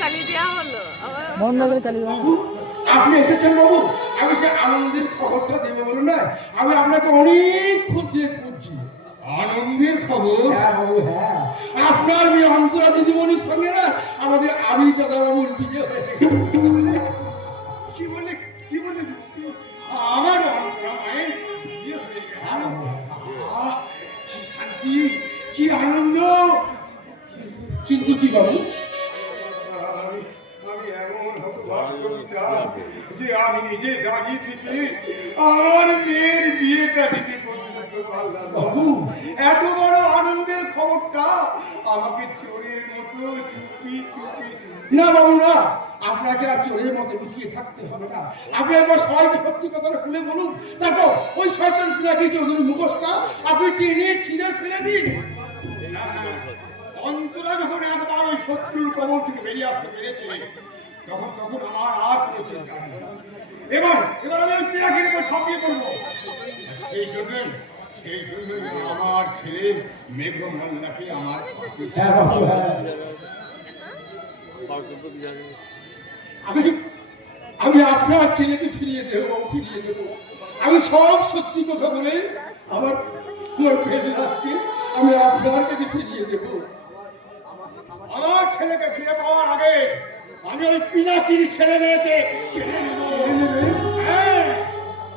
চালিয়ে দেওয়া হলো। বন্ধ করে চালিয়ে। আপনি এসেছেন বাবু। আমি সে আনন্দের খবরটা দেবো বলুন না আমি আপনাকে অনেক খুঁজছে খুঁজছি। আনন্দের খবর? হ্যাঁ বাবু হ্যাঁ। আপনার মেয়ে অন্তরা দিদিমণির সঙ্গে না আমাদের আমি দাদা বাবুর বিয়ে হয়ে কি বলে কি বলে? আমার অন্তরা মায়ের বিয়ে হয়ে গেল। কি শান্তি কি আনন্দ। কিন্তু কি বাবু যে আমি নিজে দাঁড়িয়ে থেকে আমার মেয়ের বিয়েটা দিতে পর্যন্ত পারলাম। না। বাবু এত বড় আনন্দের খবরটা আমাকে চোরের মতো চুপি চুপি না বাবু না। আপনাকে আর চোরের মতো লুকিয়ে থাকতে হবে না। আপনি একবার সবাইকে সত্যি কথাটা খুলে বলুন। তারপর ওই শয়তান পিনাকি চৌধুরী মুখোশটা আপনি টেনে ছিঁড়ে ফেলে দিন। অন্তরা যখন একবার ওই শত্রুর কবল থেকে বেরিয়ে আসতে পেরেছে। তখন তখন আমার আর কোনো চিন্তা এবার এবার আমি ওই পিনাকির উপর পড়ব। সেই জন্য সেই জন্য আমার ছেলে আমার হ্যাঁ হ্যাঁ। আমি আমি আপনার ছেলেকে ফিরিয়ে দেবো ফিরিয়ে দেবো। আমি সব সত্যি কথা বলে আমার আমি আপনার কাছে ফিরিয়ে দেবো আমার ছেলেকে ফিরে পাওয়ার আগে আমি ওই পিনাকির ছেলে মেয়েকে। হ্যাঁ,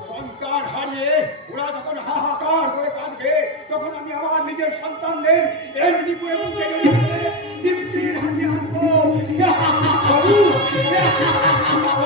সন্তান হারিয়ে ওরা যখন হাহাকার করে কাঁদবে তখন আমি আমার নিজের সন্তানদের এমনি করে মুখে তৃপ্তির হাতে আনব বাবু ও